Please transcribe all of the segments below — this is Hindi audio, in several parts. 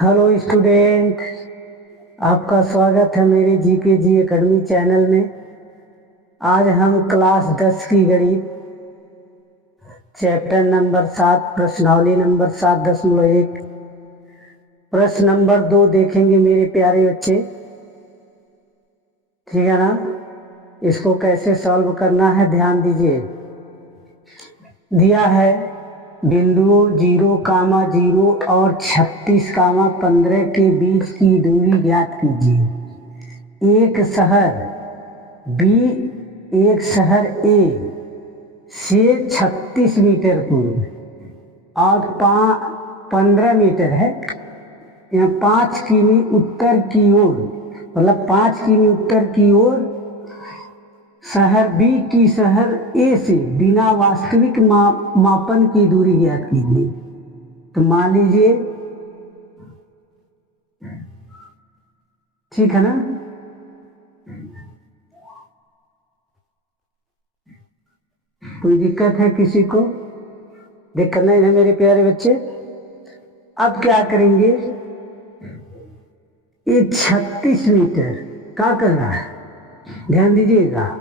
हेलो स्टूडेंट, आपका स्वागत है मेरे जीके जी एकेडमी चैनल में। आज हम क्लास 10 की गणित चैप्टर नंबर 7 प्रश्नावली नंबर 7.1 प्रश्न नंबर 2 देखेंगे मेरे प्यारे बच्चे। ठीक है ना। इसको कैसे सॉल्व करना है ध्यान दीजिए। दिया है बिंदुओं 0,0 और 36,15 के बीच की दूरी ज्ञात कीजिए। एक शहर बी एक शहर ए से 36 मीटर पूर्व और 15 मीटर है, यहाँ 5 किमी उत्तर की ओर, मतलब 5 किमी उत्तर की ओर शहर बी की शहर ए से बिना वास्तविक मापन की दूरी ज्ञात कीजिए। तो मान लीजिए, ठीक है ना। कोई दिक्कत है किसी को? दिक्कत नहीं है मेरे प्यारे बच्चे। अब क्या करेंगे, ये 36 मीटर क्या कर रहा है, ध्यान दीजिएगा।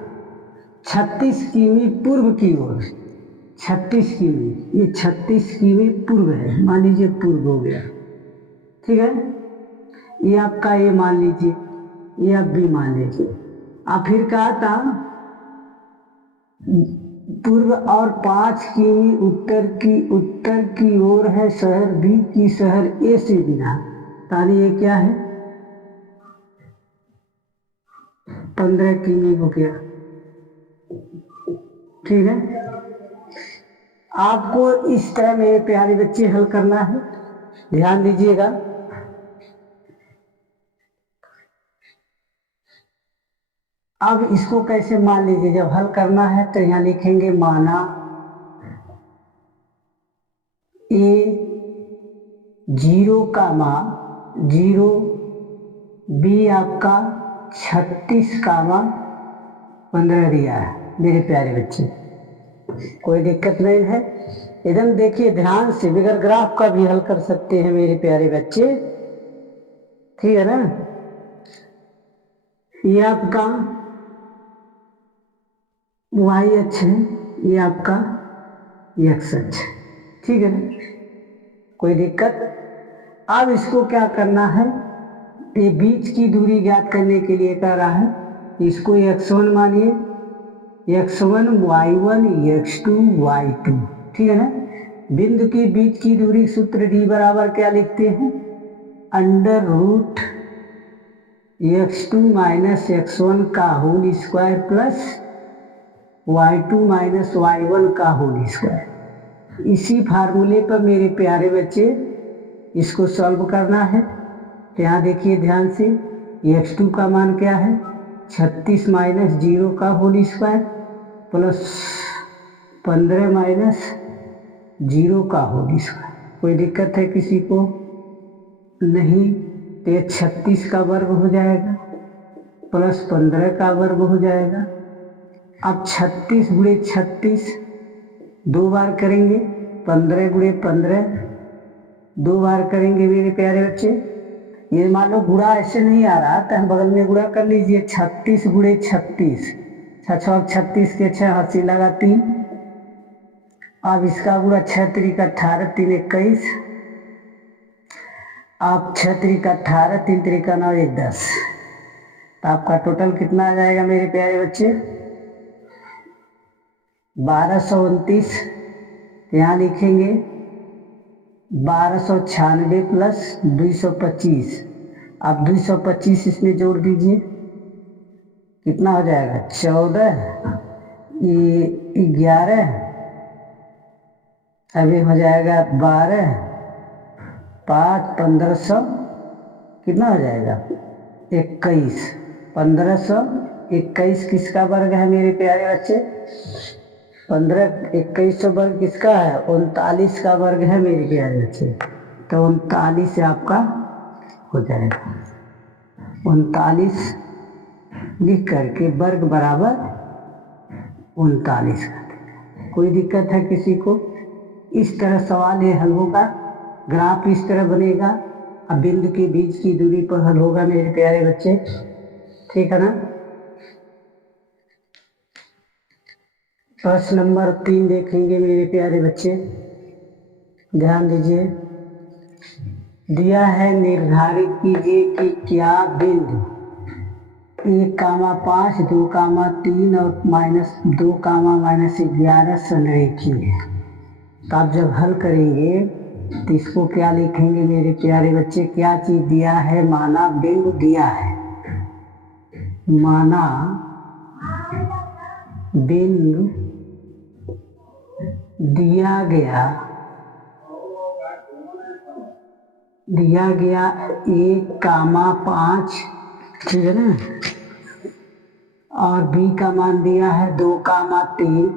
36 किमी पूर्व की ओर, 36 किमी, ये 36 किमी पूर्व है, मान लीजिए पूर्व हो गया। ठीक है, ये आपका ए मान लीजिए, ये आप बी मान लीजिए। अब फिर कहा था पूर्व और 5 किमी उत्तर की ओर है शहर बी की शहर ए से बिना, तानी ये क्या है 15 किमी हो गया। ठीक है, आपको इस तरह मेरे प्यारे बच्चे हल करना है, ध्यान दीजिएगा। अब इसको कैसे मान लीजिए, जब हल करना है तो यहां लिखेंगे माना ए 0,0 बी आपका 36,15 दिया है मेरे प्यारे बच्चे। कोई दिक्कत नहीं है, एकदम देखिए ध्यान से, बगैर ग्राफ का भी हल कर सकते हैं मेरे प्यारे बच्चे। ठीक है ना। ये आपका वाई अक्ष है, ये आपका एक्स अक्ष है। ठीक है ना, कोई दिक्कत? अब इसको क्या करना है, ये बीच की दूरी ज्ञात करने के लिए कह रहा है, इसको x1 मानिए, x1 y1 x2 y2। ठीक है ना। बिंदु के बीच की दूरी सूत्र d बराबर क्या लिखते हैं, √ x2 माइनस x1 का whole square plus y2 minus y1 का होल स्क्वायर। इसी फार्मूले पर मेरे प्यारे बच्चे इसको सॉल्व करना है। तो यहाँ देखिए ध्यान से, x2 का मान क्या है 36 माइनस 0 का होल स्क्वायर प्लस 15 माइनस 0 का होल स्क्वायर। कोई दिक्कत है किसी को? नहीं। तो ये 36 का वर्ग हो जाएगा प्लस 15 का वर्ग हो जाएगा। अब 36 गुणे 36 दो बार करेंगे, 15 गुणे 15 दो बार करेंगे मेरे प्यारे बच्चे। ये मान लो गुणा ऐसे नहीं आ रहा तो हम बगल में गुणा कर लीजिए, 36 गुणे 36, 36 के 6 हंसी लगा 3। अब इसका गुणा 6 त्रिक 18, 3 21, आप 6 त्रिक 18, 3 त्रिक 9, 1 10। तो आपका टोटल कितना आ जाएगा मेरे प्यारे बच्चे 1229। यहाँ लिखेंगे 1296 प्लस 225। आप 225 इसमें जोड़ दीजिए, कितना हो जाएगा 14, ये 11, अभी हो जाएगा 12, 5, 1500, कितना हो जाएगा 21। 1521 किसका वर्ग है मेरे प्यारे बच्चे, 2100 वर्ग किसका है 39 का वर्ग है मेरे प्यारे बच्चे। तो 39 से आपका हो जाएगा 39 लिख करके वर्ग बराबर 39 कर देगा। कोई दिक्कत है किसी को? इस तरह सवाल ये हल होगा, ग्राफ इस तरह बनेगा, अब बिंदु के बीच की दूरी पर हल होगा मेरे प्यारे बच्चे, ठीक है ना। प्रश्न नंबर 3 देखेंगे मेरे प्यारे बच्चे, ध्यान दीजिए। दिया है, निर्धारित कीजिए कि क्या बिंदु 1,5, 2,3 और -2,-11 संरेखी है। तो आप जब हल करेंगे तो इसको क्या लिखेंगे मेरे प्यारे बच्चे, क्या चीज दिया है, माना बिंदु दिया है, माना बिंदु दिया गया 1,5, ठीक है ना, और बी का मान दिया है 2,3,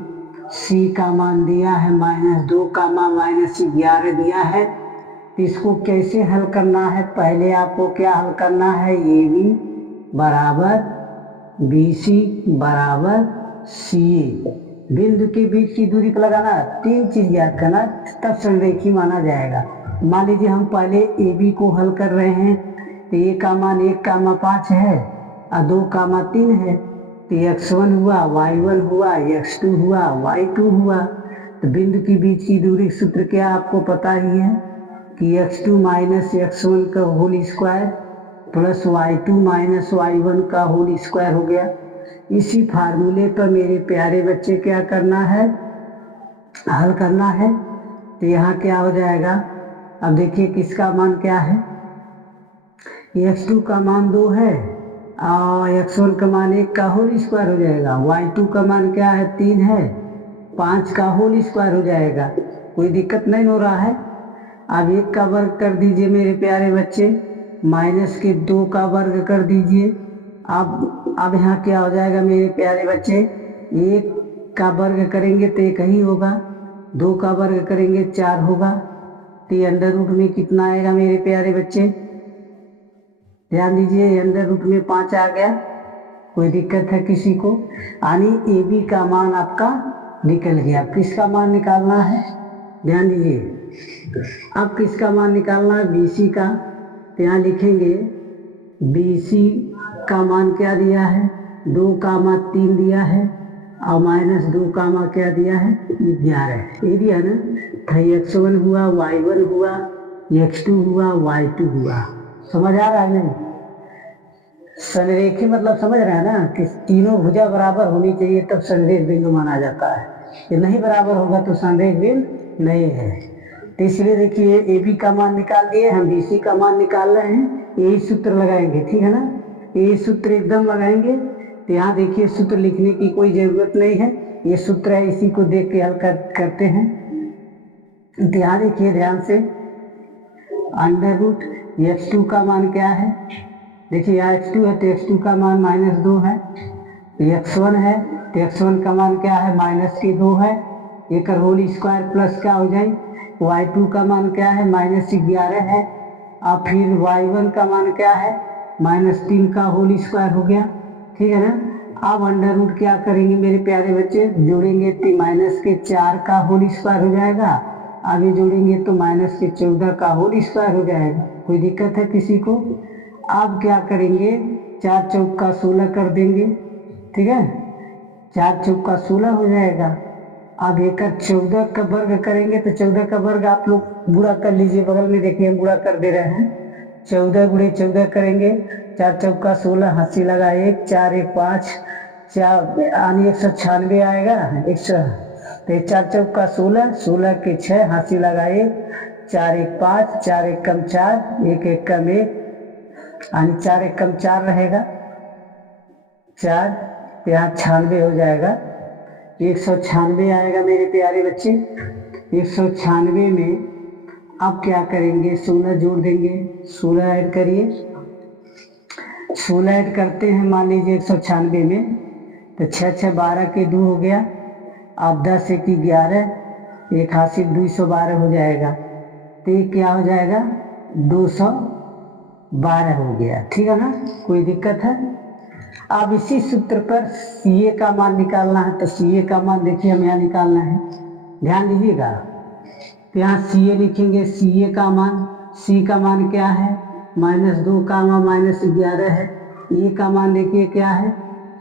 सी का मान दिया है -2,-11 दिया है। तो इसको कैसे हल करना है, पहले आपको क्या हल करना है, ए बी बराबर बी सी बराबर सी ए, बिंदु के बीच की दूरी पर लगाना, 3 चीज याद करना, तब संरेखी माना जाएगा। मान लीजिए हम पहले ए बी को हल कर रहे हैं, तो ए का मान 1,5 है और 2,3 है, तो x1 हुआ, y1 हुआ, x2 हुआ, y2 हुआ। तो बिंदु के बीच की दूरी सूत्र क्या आपको पता ही है कि x2 - x1 का whole square plus y2 - y1 का होल स्क्वायर हो गया। इसी फार्मूले पर मेरे प्यारे बच्चे क्या करना है, हल करना है। तो यहाँ क्या हो जाएगा, अब देखिए किसका मान क्या है, x2 का मान 2 है और x1 का मान 1 का होल स्क्वायर हो जाएगा, y2 का मान क्या है 3 है, 5 का होल स्क्वायर हो जाएगा। कोई दिक्कत नहीं हो रहा है। अब 1 का वर्ग कर दीजिए मेरे प्यारे बच्चे, -2 का वर्ग कर दीजिए। अब यहाँ क्या हो जाएगा मेरे प्यारे बच्चे, 1 का वर्ग करेंगे तो 1 ही होगा, 2 का वर्ग करेंगे 4 होगा, तो अंडर रूट में कितना आएगा मेरे प्यारे बच्चे, ध्यान दीजिए, अंडर रूट में 5 आ गया। कोई दिक्कत है किसी को, यानी ए बी का मान आपका निकल गया। किसका मान निकालना है, ध्यान दीजिए, अब किसका मान निकालना है, बी सी का। तो यहाँ लिखेंगे बी सी का मान क्या दिया है, 2,3 दिया है और -2, क्या दिया है 11, ये दिया ना। तो x1 हुआ, y1 हुआ, x2 हुआ, y2 हुआ। समझ आ रहा है नहीं, संरेखी मतलब समझ रहे हैं ना कि तीनों भुजा बराबर होनी चाहिए तब संरेख बिंदु माना जाता है, ये नहीं बराबर होगा तो संरेख बिंदु नहीं है। तो इसलिए देखिए ए बी का मान निकाल दिए, हम बी सी का मान निकाल रहे हैं, यही सूत्र लगाएंगे, ठीक है ना, यही सूत्र एकदम लगाएंगे। तो यहाँ देखिए सूत्र लिखने की कोई जरूरत नहीं है, ये सूत्र है, इसी को देख के हल करते हैं। तो यहाँ देखिए ध्यान से, अंडर रूट x2 का मान क्या है, देखिए यहाँ x2 है तो x2 का मान -2 है, x1 है तो x1 का मान क्या है -2 है, एक होल स्क्वायर प्लस क्या हो जाए, y2 का मान क्या है -11 है, और फिर y1 का मान क्या है -3 का होल स्क्वायर हो गया, ठीक है ना। अब अंडर रूट क्या करेंगे मेरे प्यारे बच्चे, जोड़ेंगे तो -4 का होल स्क्वायर हो जाएगा, आगे जोड़ेंगे तो -14 का होल स्क्वायर हो जाएगा। कोई दिक्कत है किसी को। अब क्या करेंगे, 4 चौका 16 कर देंगे, ठीक है, 4 चौका 16 हो जाएगा। अब एक 14 का वर्ग करेंगे तो 14 का वर्ग आप लोग गुणा कर लीजिए, बगल में देखिए हम गुणा कर दे रहे हैं, 14 गुणे 14 करेंगे, 4 चौका 16, हंसी लगा 1, 4 1 5, 4 यानी 196 आएगा, 100, तो 4 चौका 16, 16 के 6, हंसी लगा 1, 4 1 5, 4 1 कम 4, 1 1 कम 1, यानी 4 1 कम 4 रहेगा 4, तो यहाँ 96 हो जाएगा, 196 आएगा मेरे प्यारे बच्चे। 196 में अब क्या करेंगे, 16 जोड़ देंगे, 16 ऐड करिए, 16 ऐड करते हैं, मान लीजिए 196 में, तो 6 6 12 के 2 हो गया, अब 10 1 11, 1 हासिल 212 हो जाएगा, तो ये क्या हो जाएगा 212 हो गया, ठीक है ना, कोई दिक्कत है। अब इसी सूत्र पर सी ए का मान निकालना है, तो सी ए का मान देखिए हम यहाँ निकालना है, ध्यान दीजिएगा। तो यहाँ सी ए लिखेंगे, सी ए का मान, सी का मान क्या है -2 कामा -11 है। ये का मान देखिए क्या है,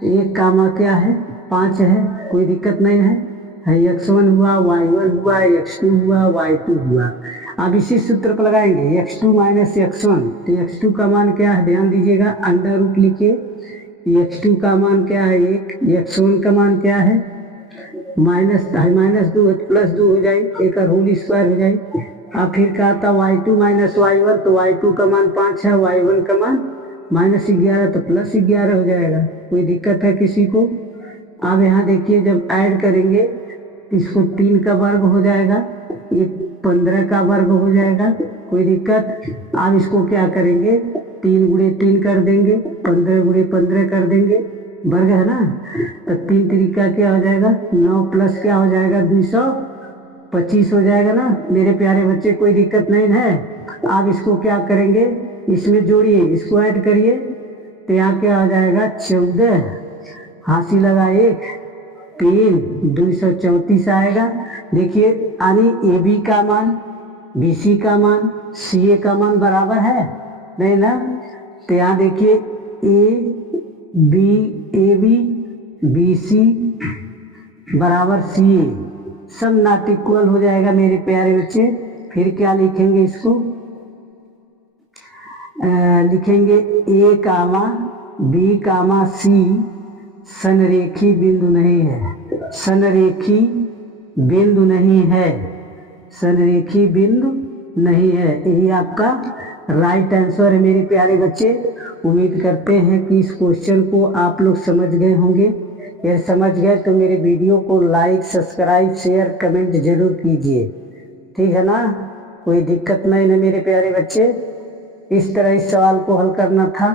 1 कामा क्या है 5 है, कोई दिक्कत नहीं है। x1 हुआ, y1 हुआ, x2 हुआ, y2 हुआ। अब इसी सूत्र को लगाएंगे x2 माइनस x1, तो x2 का मान क्या है ध्यान दीजिएगा, अंडर रूट लिखिए। x2 का मान क्या है 1, x1 का मान क्या है -2 +2 हो जाए, एक होल स्क्वायर हो जाए। अब फिर कहा था y2 माइनस y1, तो y2 का मान 5 है, y1 का मान -11, तो +11 हो जाएगा। कोई दिक्कत है किसी को? अब यहाँ देखिए जब ऐड करेंगे इसको 3 का वर्ग हो जाएगा, ये 15 का वर्ग हो जाएगा, कोई दिक्कत? अब इसको क्या करेंगे 3 गुणे 3 कर देंगे, 15 गुणे 15 कर देंगे, वर्ग है ना, तो 3 तरीका क्या हो जाएगा 9 प्लस क्या हो जाएगा 225 हो जाएगा ना मेरे प्यारे बच्चे, कोई दिक्कत नहीं है। अब इसको क्या करेंगे, इसमें जोड़िए, इसको ऐड करिए, तो यहाँ क्या हो जाएगा 14, हाथी लगा 1 3, 234 आएगा। देखिए यानी ए बी का मान, बी सी का मान, सी ए का मान बराबर है नहीं ना, तो यहाँ देखिए ए बी बी सी बराबर सी ए, सब नॉट इक्वल हो जाएगा मेरे प्यारे बच्चे। फिर क्या लिखेंगे, इसको लिखेंगे ए कामा बी कामा सी संरेखी बिंदु नहीं है, संरेखी बिंदु नहीं है, संरेखी बिंदु नहीं है। यही आपका राइट आंसर है मेरे प्यारे बच्चे। उम्मीद करते हैं कि इस क्वेश्चन को आप लोग समझ गए होंगे। यदि समझ गए तो मेरे वीडियो को लाइक, सब्सक्राइब, शेयर, कमेंट जरूर कीजिए, ठीक है ना, कोई दिक्कत नहीं ना मेरे प्यारे बच्चे। इस तरह इस सवाल को हल करना था।